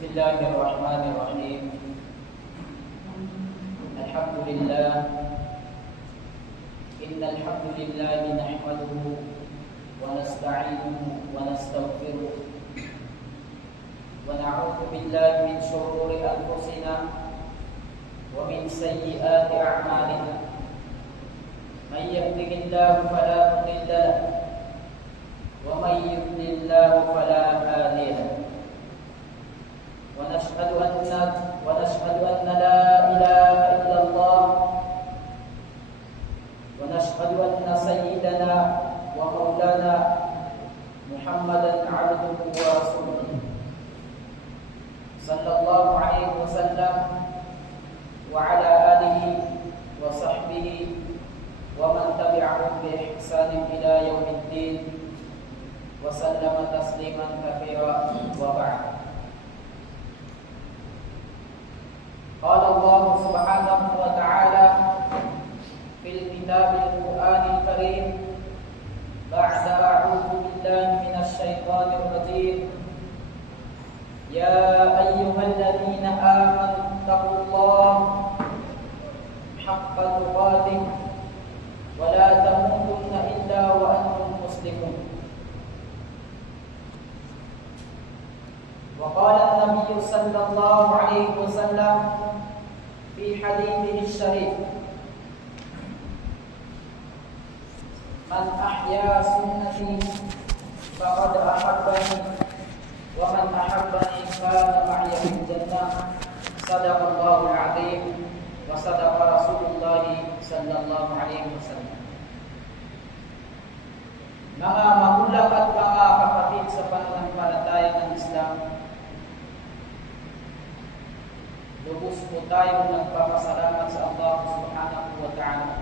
Bismillahirrahmanirrahim. Alhamdulillah. Innal hamdalillah nahmaduhu wa nasta'inuhu wa nastaghfiruh wa na'udzu billahi min shururi anfusina wa min sayyiati a'malina. Man yahdihillahu fala mudilla lahu wa man yudlilhu fala hadiya lahu. ونشهد أن لا إله إلا الله ونشهد أن سيدنا ومولانا محمدا عبده ورسوله صلى الله عليه وسلم وعلى آله وصحبه ومن تبعهم بإحسان إلى يوم الدين وسلم تسليما كثيرا وبعد. قال الله سبحانه وتعالى في الكتاب القرآن الكريم بعد أعوذ بالله من الشيطان الرجيم يا أيها الذين آمنوا اتقوا الله حق تقاته ولا تموتن إلا وأنتم مسلمون. وقال النبي صلى الله عليه وسلم في حديثه الشريف من أحيا سنتي فقد أحبني ومن أحبني كان معي في الجنة. صدق الله العظيم وصدق رسول الله صلى الله عليه وسلم. Mga magulang at mga kapatid sa pananampalataya ng Islam, lubos po tayo nagpapasalamat sa Allah subhanahu wa ta'ala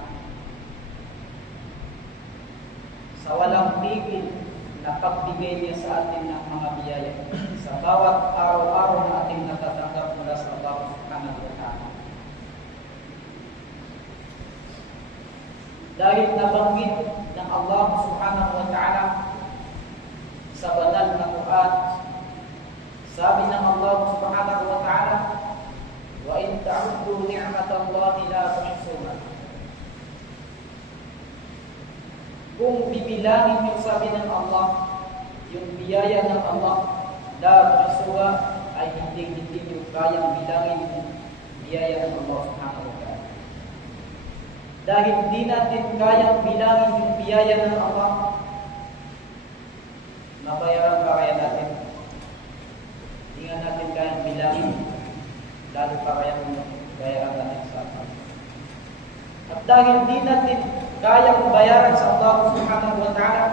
sa walang tigil na pagbigay niya sa atin ng mga biyaya sa bawat araw-araw na ating natatanggap mula sa Allah subhanahu wa ta'ala. Dahil nabanggit ng Allah subhanahu wa ta'ala sa banal na Quran, sabi ng Allah subhanahu wa ta'ala, wa in ta'uddu ni'matallahi la tuhsuha. Kung bibilangin niyo, sabi ng Allah, yung biyaya ng Allah, la tuhsuha, ay hindi niyo kayang bilangin yung biyaya ng Allah subhanahu wa ta'ala. Dahil hindi natin kayang bilangin yung biyaya ng Allah, nabayaran pa kaya natin? Hindi nga natin kayang bilangin, lalo pa kaya bayaran natin sa Allah. At dahil hindi natin kayang bayaran sa Allah subhanahu wa ta'ala,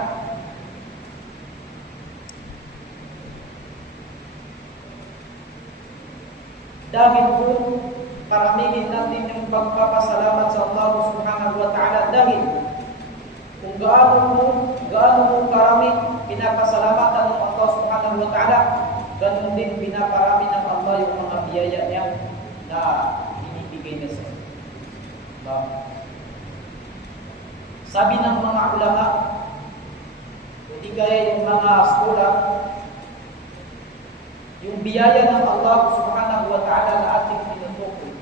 dahil po karamihin natin yung pagpapasalamat sa Allah subhanahu wa ta'ala, dahil ganun din pinaparami ng Allah yung mga biyaya niya na binibigay niya sa iyo. Diba? Sabi ng mga ulama, o di kaya yung mga scholar, yung biyaya ng Allah subhanahu wa ta'ala na ating tinutukoy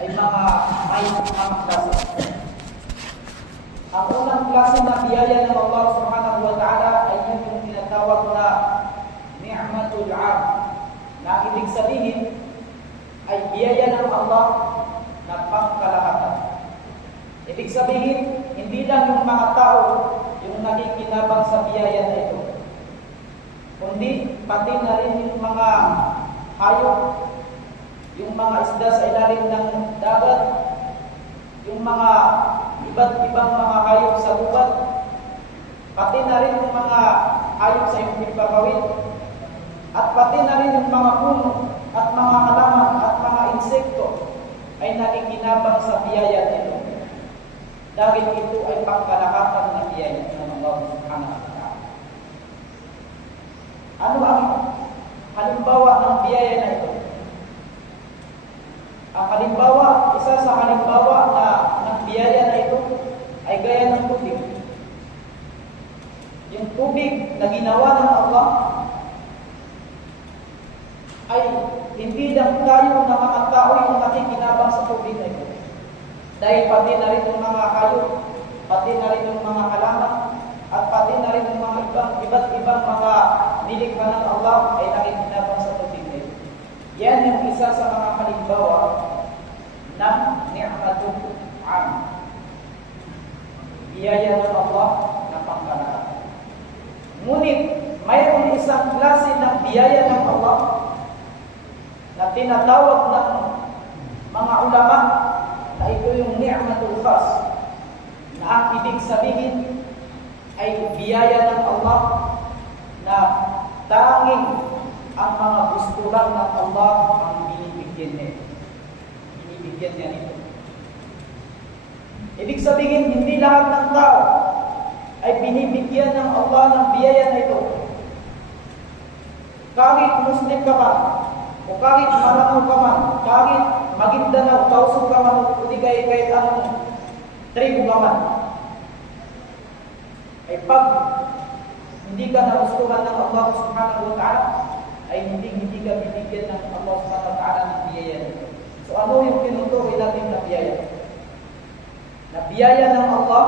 ay may mga klase. Ang unang klase na biyaya ng Allah subhanahu wa ta'ala ay yung tinatawag na ni'matul 'am, na ibig sabihin ay biyaya ng Allah na pangkalahatan. Ibig sabihin, hindi lang yung mga tao yung nakikinabang sa biyaya na ito, kundi pati na rin yung mga hayop, yung mga isda sa ilalim ng dagat, yung mga iba't ibang mga hayop sa lubat, pati na rin yung mga hayop sa iyong pagpapawid, at pati na rin yung mga puno at mga halaman at mga insekto ay nakikinabang sa biyaya nito. Dahil ito ay pangkalahatan na biyaya ng Allah subhanahu wa ta'ala. Ano ang halimbawa ng biyaya na ito? Ang halimbawa, isa sa halimbawa na ng biyaya na ito ay gaya ng tubig. Yung tubig na ginawa ng Allah ay hindi lang tayo na mga tao yung nakikinabang sa tubig na ito. Dahil pati na rin yung mga hayop, pati na rin yung mga halaman, at pati na rin yung mga iba't ibang mga nilikha ng Allah ay nakikinabang sa tubig na ito. Yan yung isa sa mga halimbawa ng ni'matul 'am, biyaya ng Allah na pangkalahatan. Ngunit mayroon isang klase ng biyaya ng Allah na tinatawag ng mga ulama na ito yung ni'matul khas, na ang ibig sabihin ay biyaya ng Allah na tanging ang mga gusto lang ng Allah ang binibigyan niya. Binibigyan niya nito. Ibig sabihin, hindi lahat ng tao ay binibigyan ng Allah ng biyaya na ito. Kahit Muslim ka man, o kahit Maranao ka man, kahit Maguindanao, Tausug ka man, o di kahit anong tribo ka man, ay pag hindi ka nagustuhan ng Allah subhanahu wa ta'ala, ay hindi ka binigyan ng Allah subhanahu wa ta'ala ng biyaya nito. So ano yung tinutukoy natin na biyaya? Na biyaya ng Allah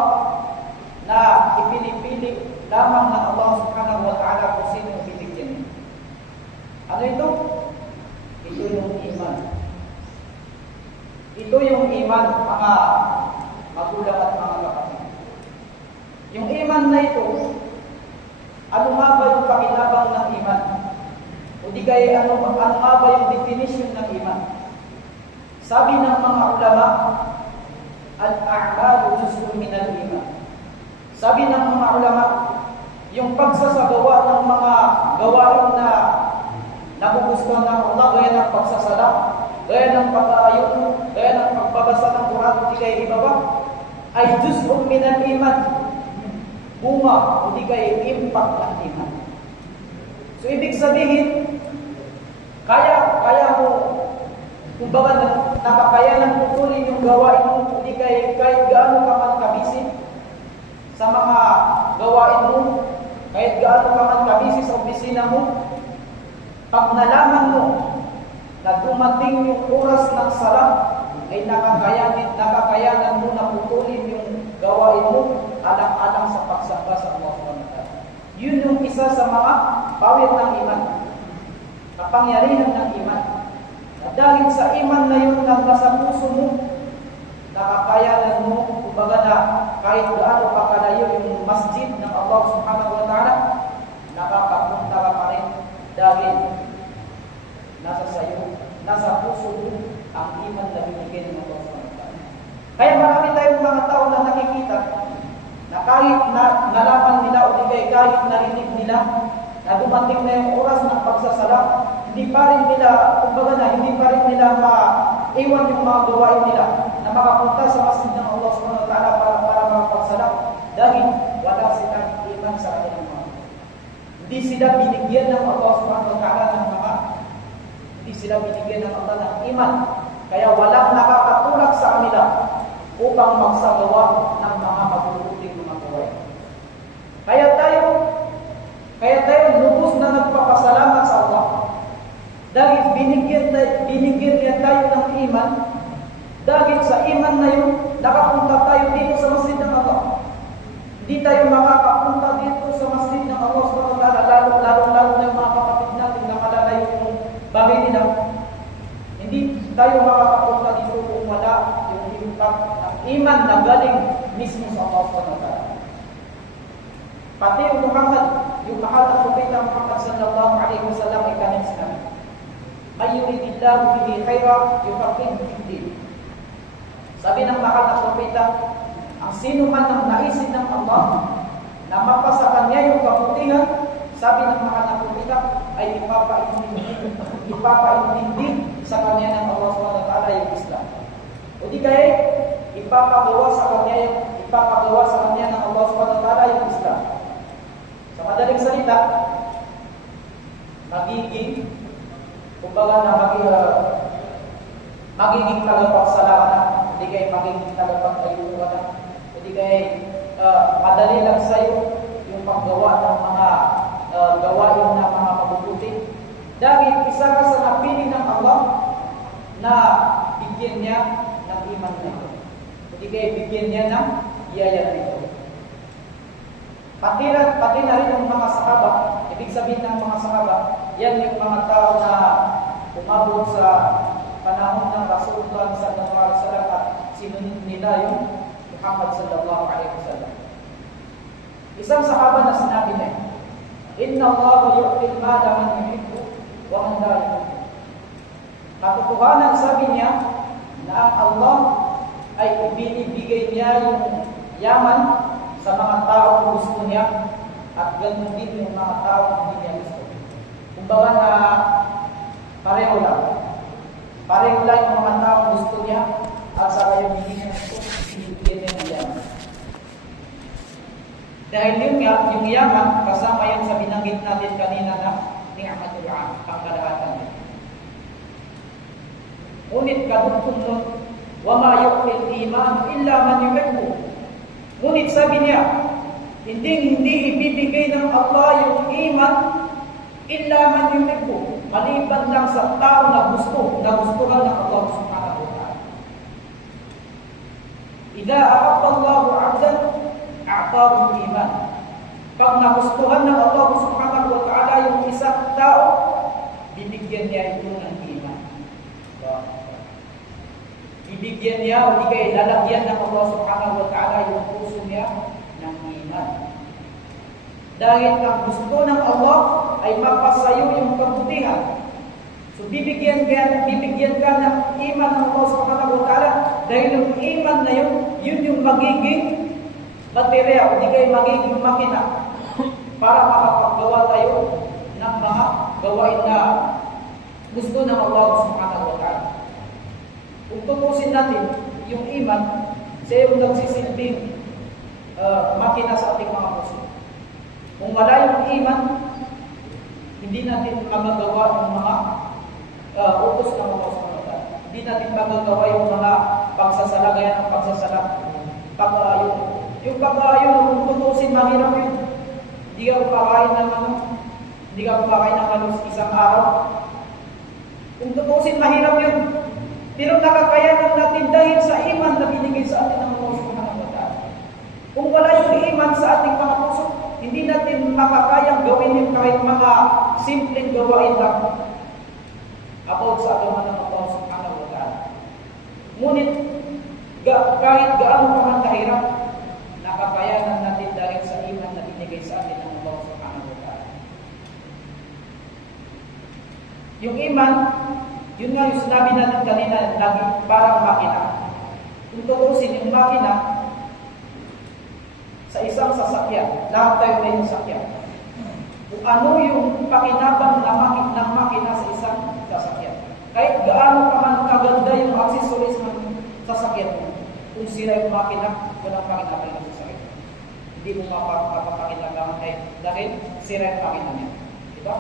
na ipinipili lamang ng Allah subhanahu wa ta'ala kung sino yung binigyan niya. Ano ito? Ito yung iman. Ito yung iman, mga magulang at mga kapatid. Yung iman na ito, ano nga ba yung pakinabang ng iman? O di kaya ano nga ba yung definition ng iman? Sabi ng mga ulama, al-a'malu juz'un min al-iman. Sabi ng mga ulama, yung pagsasagawa ng mga gawain na nagugustuhan ng Allah, gaya ng pagsasala, gaya ng pag-aayun, gaya ng pagbabasa ng Quran, o di kaya iba ba, ay juz'un min al-iman. Bunga, o di kaya impact ng iman. So, ibig sabihin, kaya mo, kumbaga nakakayanan putulin yung gawain mo, o di kaya kahit gaano ka man kabisi sa mga gawain mo, kahit gaano ka man kabisi sa opisina mo, pag nalaman mo na dumating yung oras ng sala, ay nakakayanan mo na putulin yung gawain mo alang-alang sa pagsamba sa Allah subhanahu wa ta'ala. Yun yung isa sa mga pawid ng iman, kapangyarihan ng iman. Na dahil sa iman na yun na nasa puso mo, nakakayanan mo, kumbaga na kahit gaano pa kalayo yung masjid ng Allah subhanahu wa ta'ala, nakakapunta ka pa rin dahil nasa sayo, nasa puso mo ang iman na binigay ng Allah subhanahu wa ta'ala. Kaya marami tayong mga tao na nakikita na kahit nalaman nila o kahit narinig nila na dumating na yung oras ng pagsasala, hindi pa rin nila, kumbaga na, hindi pa rin nila maiwan yung mga gawain nila na makapunta sa masjid ng Allah subhanahu wa ta'ala para makapagsala dahil wala silang iman sa kanilang mga. Hindi sila binigyan ng Allah subhanahu wa ta'ala ng mga, hindi sila binigyan ng Allah ng iman. Kaya walang nakakatulak sa kanila upang magsagawa ng mga mabubuting mga gawain. Kaya tayo lubos na nagpapasalamat sa Allah dahil binigyan niya tayo ng iman. Dahil sa iman na yun, nakapunta tayo dito sa masjid ng Allah. Hindi tayo makakapunta dito sa masjid ng Allah subhanahu wa ta'ala, lalo na yung mga kapatid natin na malalayo yung bahay nila. Hindi tayo makakapunta dito kung wala yung impact ng iman na galing mismo sa Allah subhanahu wa ta'ala. Pati yung Muhammad, yung mahal na propeta Muhammad sallallahu alaihi wasallam ay kanyang sinabi, "May yuridillahu bihi khaira yufaqihuhu fid-din." Sabi ng mahal na propeta, ang sino man ang naisin ng Allah na mapasa kanya yung kabutihan, sabi ng mahal na propeta, ay ipapaintindi sa kanya ng Allah subhanahu wa ta'ala yung Islam. O di kaya ipapagawa sa kanya ng Allah subhanahu wa ta'ala yung Islam. Sa madaling salita, magiging tagapagsalamat, hindi kayo magiging tagapagtayuan, hindi kayo madali lang sa iyo yung paggawa ng mga gawain ng mga mabubuti. Dahil isa ka sa napili ng Allah na bigyan niya ng iman na ito. Hindi kayo bigyan niya ng biyaya na ito. Pati na rin yung mga sahaba, ibig sabihin ng mga sahaba, yan yung mga tao na umabot sa panahon ng Rasulullah sallallahu alaihi wasallam at sinunod nila yung Muhammad sallallahu alaihi wasallam. Isang sahaba na sinabi niya, "Inna Allah yu'til mala man yuhibbu wa man la yuhibbu." Katotohanan, sabi niya, na ang Allah ay ibinibigay niya yung yaman sa mga taong gusto niya at ganoon din yung mga taong hindi niya gusto. Kumbaga na pareho lang yung mga taong gusto niya at saka yung hindi niya gusto, binibigyan niya ng yaman. Dahil yung yaman, kasama yan sa binanggit natin kanina na ni'matul 'am, pangkalahatan. Ngunit kadugtong wa ma yu'til iman illa man yuhibbu. Ngunit sabi niya, hindi ibibigay ng Allah yung iman illa man yuhibbu, maliban lang sa tao na gustuhan ng Allah subhanahu wa ta'ala. Idza ahabba Allahu 'abdan a'tahu iman. Pag nagustuhan ng Allah subhanahu wa ta'ala yung isang tao, bibigyan niya ito ng iman. Bibigyan niya o di kaya lalagyan ng Allah subhanahu wa ta'ala yung puso niya ng iman. Dahil ang gusto ng Allah ay mapasayo yung kabutihan. So bibigyan ka ng iman ng Allah subhanahu wa ta'ala dahil yung iman na yun yung magiging material, di kaya magiging makina para makapaggawa tayo ng mga gawain na gusto ng Allah subhanahu wa ta'ala. Kung tutusin natin, yung iman, siya yung nagsisilbing makina sa ating mga puso. Kung wala yung iman, hindi natin magagawa yung mga utos ng Allah subhanahu wa ta'ala. Hindi natin magagawa yung mga pagsasala, ng pagsasala. Yung kung tutusin, mahirap yun. Hindi ka kumakain ng isang araw. Kung tutusin, mahirap yun. Pero nakakayanan natin dahil sa iman na binigay sa atin ng Allah subhanahu wa ta'ala. Kung wala yung iman sa ating mga puso, hindi natin makakayang gawin yung kahit mga simpleng gawain lang about sa agaman ng Allah subhanahu wa ta'ala. Ngunit kahit gaano pa man kahirap, nakakayanan natin dahil sa iman na binigay sa atin ng Allah subhanahu wa ta'ala. Yung iman, yun nga yung sinabi natin kanina, lagi parang makina. Kung tutusin yung makina sa isang sasakyan, lahat tayo may sasakyan. Kung ano yung pakinabang ng makina sa isang sasakyan. Kahit gaano pa man kaganda yung accessories ng sasakyan mo, kung sira yung makina, walang pakinabang ng sasakyan. hindi mo mapapakinabangan dahil sira yung makina niya. Diba?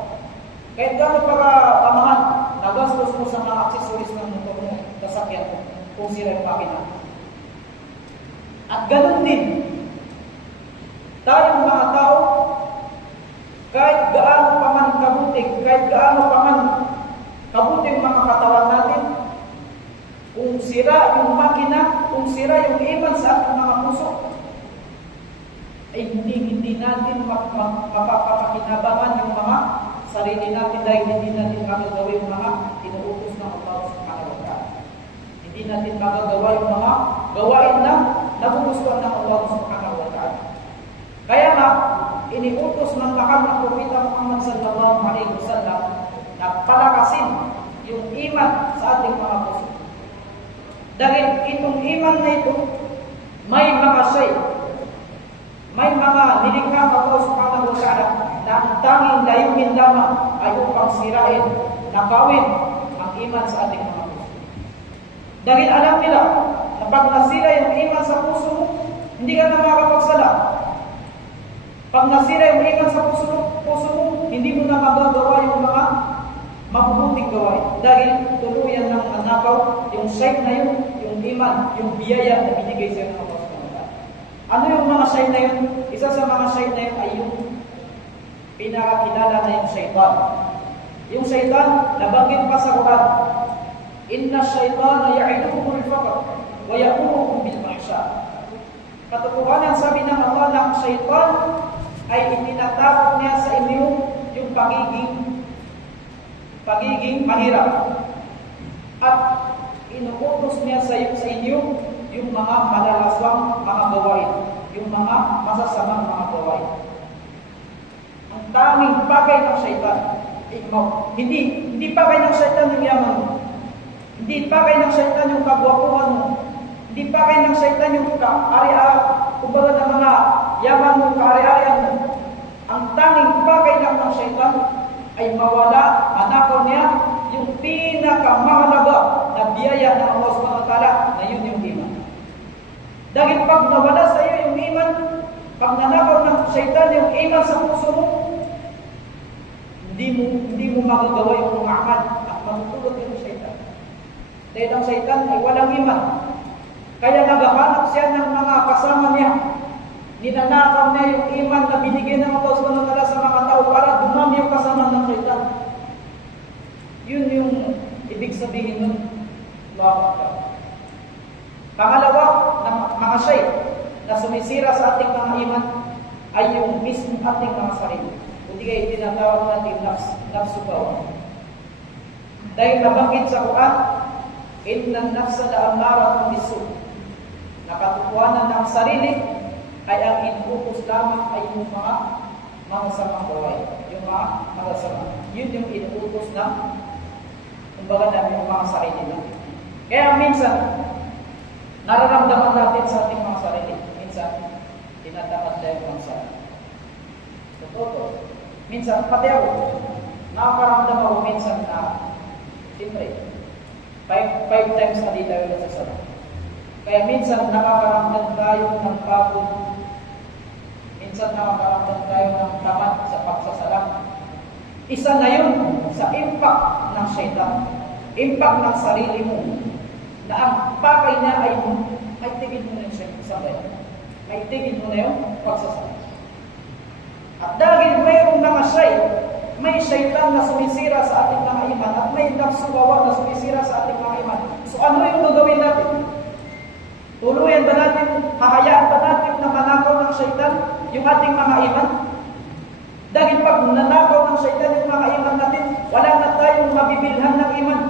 Kahit gano'n para pamahan, nagastos mo sa mga accessories ng motor mo, sasakyan mo, kung sira yung makina. At gano'n din, tayong mga tao, kahit gaano pa man kabuting, kahit gaano pa man kabuting mga katawan natin, kung sira yung makina, kung sira yung iman sa ating mga puso, ay hindi natin mapapakinabangan yung mga sarili natin dahil hindi natin magagawa yung mga inuutos ng Allah subhanahu wa ta'ala. Hindi natin magagawa yung mga gawain na nagugustuhan ng Allah subhanahu wa ta'ala. Kaya nga, iniutos ng mahal na Propeta Muhammad sallallahu alaihi wasallam na palakasin yung iman sa ating mga puso. Dahil itong iman na ito, may mga shay, may mga nilikha ng Allah subhanahu wa ta'ala na ang tanging layunin lamang ay upang sirain, nakawin ang iman sa ating mga puso. Dahil alam nila na pag nasira yung iman sa puso mo, hindi ka na makakapagsala. Pag nasira yung iman sa puso mo, hindi mo na magagawa yung mga mabubuting gawain. Dahil tuluyan ng manakaw, yung sight na yun, yung iman, yung biyaya na binigay sa ng Allah subhanahu wa ta'ala. Ano yung mga sight na yun? Isa sa mga sight na yun ay yung pinakakilala na yung shaitan. Yung shaitan, nabanggit pa sa Quran, inna shaitana ya'idukumul faqr wa ya'murukum bil fahsya. Katotohanan, sabi ng Allah na ang shaitan ay itinatakot niya sa inyo yung pagiging mahirap. At inuutos niya sa inyo yung mga malalaswang mga gawain, yung mga masasamang mga gawain. Ang tanging bagay ng shaitan, hindi bagay ng shaitan yung yaman mo. Hindi bagay ng shaitan yung kagwapuhan mo. Hindi bagay ng shaitan yung kumbaga ng mga yaman mo, kaari-arian mo. Ang tanging bagay lang ng shaitan ay mawala, manakaw niya yung pinakamahalaga na biyaya ng Allah subhanahu wa ta'ala, na yun yung iman. Dahil pag nawala sa iyo yung iman, pag nanakaw ng shaitan yung iman sa puso mo, hindi mo magagawa yung mga amal at matutulog yung shaitan. Dahil ang shaitan ay walang iman. Kaya naghahanap siya ng mga kasama niya. Ninanakaw niya yung iman na binigyan ng Allah subhanahu wa ta'ala sa mga tao para dumami yung kasama ng shaitan. Yun yung ibig sabihin nun. Pangalawa, ng mga shay na sumisira sa ating mga iman ay yung mismo ating mga sarili. Kundi kayo tinatawag natin nafsubawa. Dahil nabanggit sa Quran, inna nafsa la'amaratun bisu'. Nakatukuhanan ng sarili ay ang inuutos lamang ay yung mga masamang gawain. Yung mga masama. Yun yung inuutos ng kumbaga namin yung mga sarili natin. Kaya minsan, nararamdaman natin sa ating mga sarili. Minsan, tinatamad tayo ng sarili. Totoo. Minsan, pati ako, nakakaramdam ako minsan na, siyempre, 5 times na di tayo nasasarap. Kaya minsan, nakakaramdam tayo ng pagod. Minsan, nakakaramdam tayo ng tamad sa pagsasala. Isa na yun sa impact ng shaitan. Impact ng sarili mo. Na ang pakay niya ay tigil mo na yung sabay. Ay tigil mo na yung pagsasala. At dahil mayroong mga may shaitan na sumisira sa ating mga iman at may nafsugawa na sumisira sa ating mga iman. So ano yung gagawin natin? Tuluyan ba natin, hahayaan ba natin na manakaw ng shaitan yung ating mga iman? Dahil pag nanakaw ng shaitan yung mga iman natin, wala na tayong mabibilhan ng iman.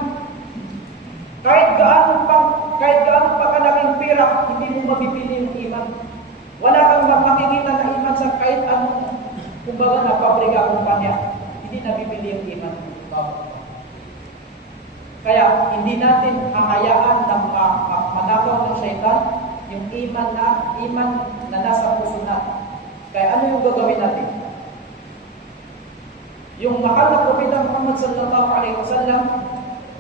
Kahit gaano pa kalaking pira, hindi mo mabibili yung iman. Wala kang makikita na iman sa kahit anong, kumbaga na pabrika kumpanya, hindi nabibili yung iman. Kaya hindi natin hahayaan na manakaw ng shaitan yung iman na nasa puso natin. Kaya ano yung gagawin natin? Yung mahal na Propeta Muhammad sallallahu alaihi wasallam,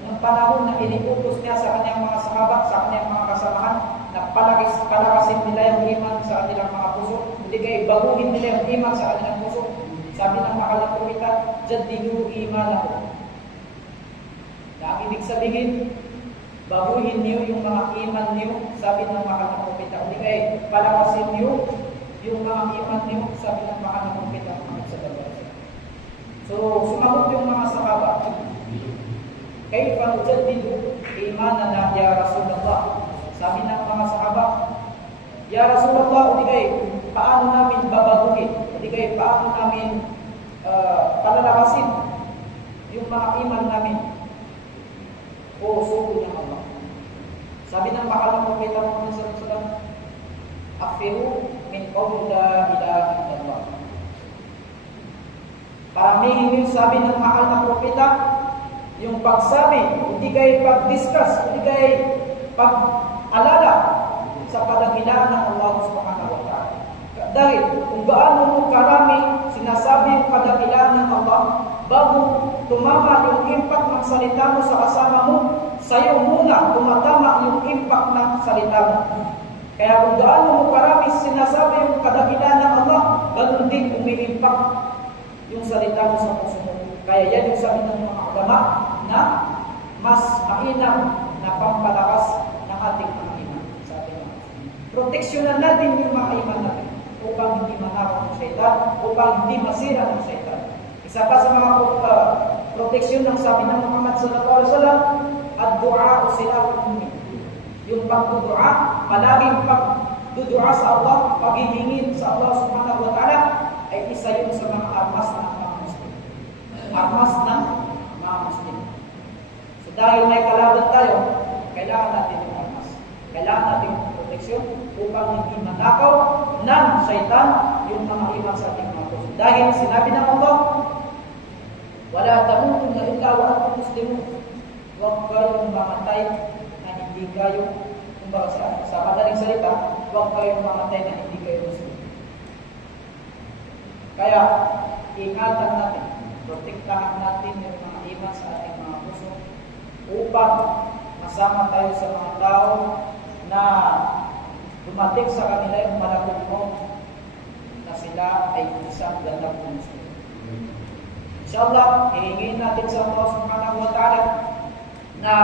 ng panahon na iniutos niya sa kanyang mga sahabat, sa kanyang mga kasamahan, na palakasin nila yung iman sa kanilang mga puso, Hindi kayo baguhin nila yung iman sa kanilang puso. Sabi ng mahal na propeta, jaddidu imanakum. Na ang ibig sabihin, baguhin niyo yung mga iman niyo, sabi ng mahal na propeta. Hindi kayo palakasin niyo yung mga iman niyo, sabi ng mahal na propeta Muhammad sallallahu alaihi wasallam. So, sumagot yung mga sahaba. Kayfa nujaddidu imanana ya Rasulullah? Sabi ng mga sahaba, ya Rasulullah, hindi kayo paano namin babaguhin? Hindi kayo paano namin palalakasin yung mga iman namin? O suko niya Allah. Sabi ng mahal na propeta Muhammad sallallahu alaihi wasallam, akfiru min qawli la ilaha illallah. Paramihin niyo, sabi ng mahal na propeta, yung pagsabi, hindi kayo pag-discuss, hindi kayo pag-alala sa kadakilaan ng Allah subhanahu wa ta'ala. Dahil kung gaano mo karami sinasabi yung kadakilaan ng Allah, bago tumama yung impact ng salita mo sa kasama mo, sa'yo muna tumatama yung impact ng salita mo. Kaya kung gaano mo karami sinasabi yung kadakilaan ng Allah, ganun din umi-impact yung salita mo sa puso mo. Kaya yan yung sabi ng mga ulama na mas mainam na pampalakas ng ating mga iman sa ating mga iman. Proteksyonan natin yung mga iman natin upang hindi manakaw ng syaitan, upang hindi masira ng syaitan. Isa pa sa mga proteksyon ng sabi ng Muhammad sallallahu alaihi wasallam, ad-du'a silahul mu'min. Yung pagdudua, palaging pagdudua sa Allah, paghihingin sa Allah subhanahu wa ta'ala, ay isa yun sa mga armas ng mga Muslim. Armas ng mga Muslim. So dahil may kalaban tayo, kailangan natin yung armas. Kailangan natin yung proteksyon upang hindi manakaw ng syaitan yung mga iman sa ating mga puso. Dahil sinabi ng Allah, wala tamutunna illa wa antum muslimun. Huwag kayong mamatay na hindi kayo, kumbaga sa madaling salita, huwag kayong mamatay na hindi kayo Muslim. Kaya, ingatan natin, protektahan natin yung mga iman sa ating mga puso upang masama tayo sa mga tao na dumating sa kanila yung malakot mo na sila ay isang ganap na Muslim. Inshallah, hihingin natin sa Allah subhanahu wa ta'ala na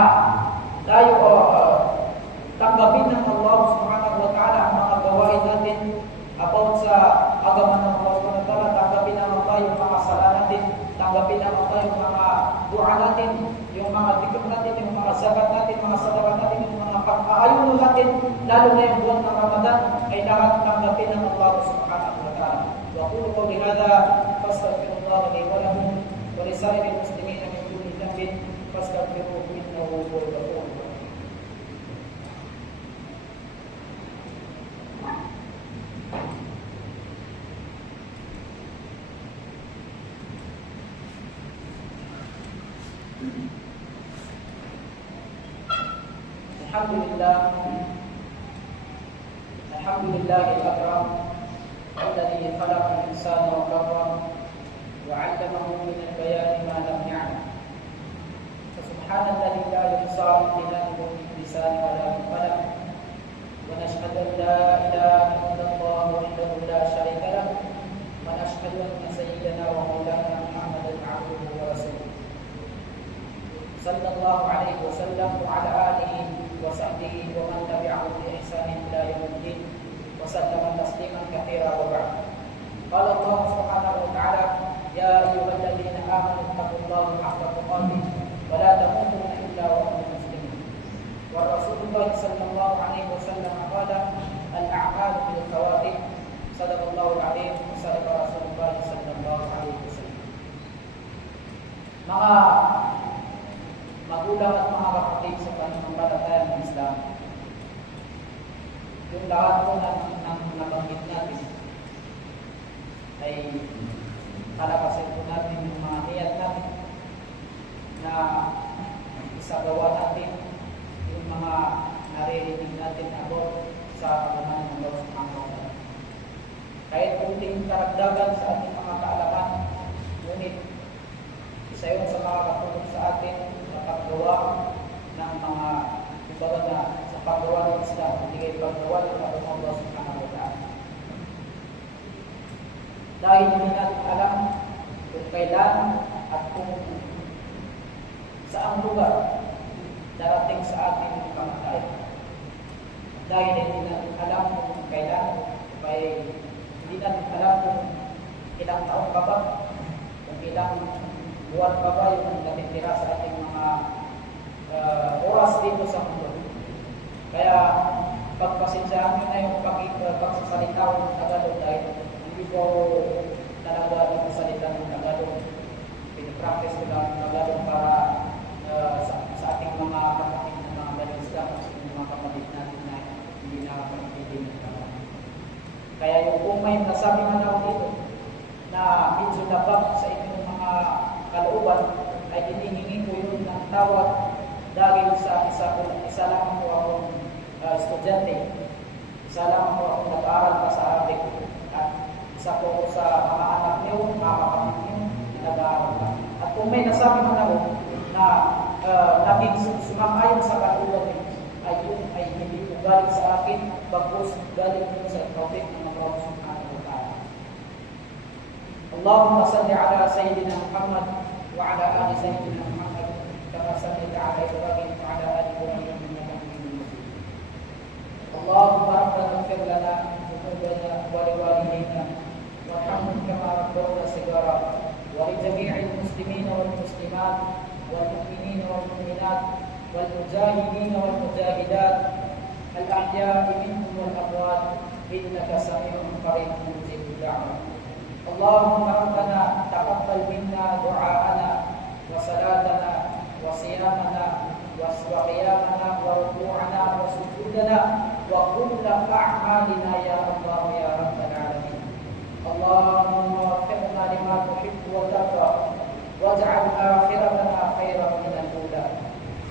tayo tanggapin ng Allah subhanahu wa ta'ala ang mga gawain natin about sa agaman ng Allah subhanahu wa ta'ala. Tanggapin ng Allah yung mga sala natin, tanggapin ng Allah yung mga dua natin, yung mga dikit natin, yung mga zakat natin, mga sadaqah natin, yung mga pag-aayuno natin, lalo na yung buwan ng Ramadan, ay lahat tanggapin ng Allah subhanahu wa ta'ala. Wa qulu qawli hadha fastaghfirullah li wa lakum wa li sa'iril muslimina min kulli dhanbin fastaghfiruhu innahu huwal ghafurur rahim. Alhamdulillah al-akram alladhi khalaqa al-insana wa karram wa 'allamahu min al-bayani ma lam ya'lam. Subhanalladhi la yuhsa binahu min lisani wa la qalam. Wa nashhadu an la ilaha illallah wahdahu la sharika lahu wa nashhadu anna sayyidana wa maulana Muhammadan 'abduhu wa rasuluhu. Sallallahu alaihi wasallam wa ala alihi wa sahbihi wa man tabi'ahu bi ihsanin ila yaumiddin wa sallama tasliman katsira wa ba'd. Qala Allah subhanahu wa ta'ala, ya ayyuhalladzina amanu taqullaha haqqa tuqatih wa la tamutunna illa wa antum muslimun. Wa Rasulullah sallallahu alaihi wasallam qala, al-a'malu bil khawatim. Sadaqallahu al-'azim wa sadaqa Rasulullah sallallahu alaihi wasallam. Mga magulang at mga kapatid sa pananampalataya ng Islam, yung lahat po ng nabanggit natin ay talakasin po natin yung mga niyat natin na isagawa natin yung mga naririnig natin about sa pagmamahan ng Allah subhanahu wa ta'ala. Kahit kunting karagdagan sa ating mga kaalaman, ngunit isa yun sa mga katulong sa atin sa paggawa ng mga kumbaga na sa paggawa ng Islam, hindi kayo paggawa ng Allah subhanahu wa ta'ala. dahil hindi natin alam kung kailan at kung saang lugar darating sa atin ang kamatayan. Dahil hindi natin alam kung kailan, hindi natin alam kung ilang taon pa ba, kung ilang buwan pa ba yung natitira sa ating mga oras dito sa mundo. Kaya pagpasensyahan nyo na yung pagsasalita ng Tagalog dahil hindi ko talaga nagsasalita ng Tagalog. Pinipractice ko lang ng Tagalog para sa ating mga kapatid na mga Balinska at sa mga kapatid natin na hindi nakapagpili ng Tagalog. Kaya kung may nasabi man ako dito na medyo labag sa inyong mga kalooban, ay hinihingi ko yun ng tawad dahil sa isa lang po akong estudyante, isa lang po akong nag-aaral pa sa Arabic, at isa po sa mga anak niyo, mga kapatid niyo, na nag-aaral pa. At kung may nasabi man ako na naging sumang-ayon sa kalooban niyo, ay hindi po galing sa akin, bagkus galing po sa tawfik ng Allah subhanahu wa ta'ala. Allahumma salli ala Sayyidina Muhammad wa ala ali Sayyidina Muhammad kama sallaita ala Ibrahim wa ala ali Ibrahim innaka Hamidum Majid. Allahumma rabbana ighfir lana dhunubana wa liwalidayna warhamhum kama rabbawna shighara wa li jami'il muslimina wal muslimat wal mu'minina wal mu'minat wal mujahidin wal mujahidat al ahya'i minhum wal amwat innaka sami'un qaribun mujibud da'wat. اللهم ربنا تقبل منا دعاءنا وصلاتنا وصيامنا وقيامنا وركوعنا وسجودنا وكل أعمالنا يا الله يا رب العالمين. اللهم وفقنا لما تحب وترضى واجعل آخرتنا خيرا من الأولى.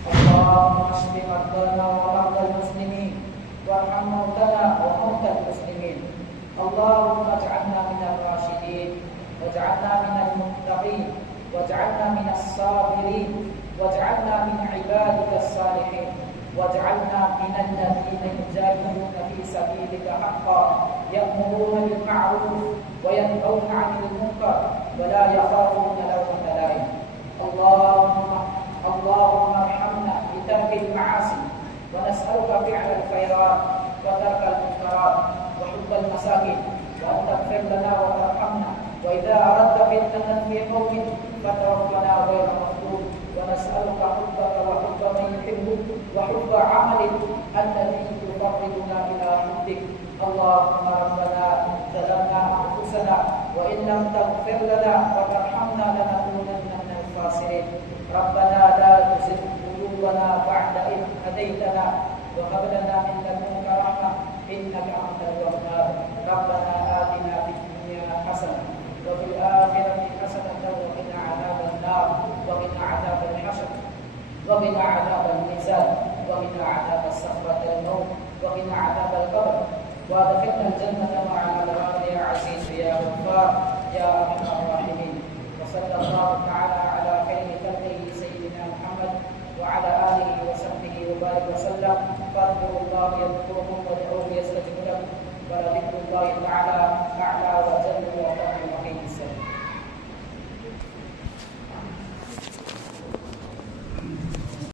اللهم اشف مرضانا ومرضى المسلمين وارحم موتنا وموتى المسلمين. اللهم اجعلنا من الراشدين واجعلنا من المتقين واجعلنا من الصابرين واجعلنا من عبادك الصالحين واجعلنا من الذين يجاهدون في سبيلك حقا يأمرون بالمعروف وينهون عن المنكر ولا يخافون لومة لائم. اللهم ارحمنا بترك المعاصي ونسألك فعل الخيرات وترك المنكرات وحب المساكين وأن تغفر لنا وترحمنا وإذا أردت فتنة في قوم فتوفنا غير مفتون ونسألك حبك وحب من يحبك وحب عمل الذي يقربنا إلى حبك. اللهم ربنا ظلمنا أنفسنا وإن لم تغفر لنا وترحمنا لنكونن من الخاسرين. ربنا لا تزغ قلوبنا بعد إذ هديتنا وهب لنا من لدنك رحمة إنك أنت الوهاب. ربنا آتنا في الدنيا حسنة وفي الآخرة حسنة وقنا عذاب النار وقنا عذاب الحشر وقنا عذاب الميزان وقنا عذاب السخرة الموت وقنا عذاب القبر وادخلنا الجنة مع الأبرار يا عزيز يا غفار يا أرحم الراحمين. وصلى الله تعالى على خير خلقه سيدنا محمد وعلى آله وصحبه وبارك وسلم. فاذكروا الله يذكركم وادعوه يستجب لكم ولذكر الله تعالى أعلى وجل وأكبر.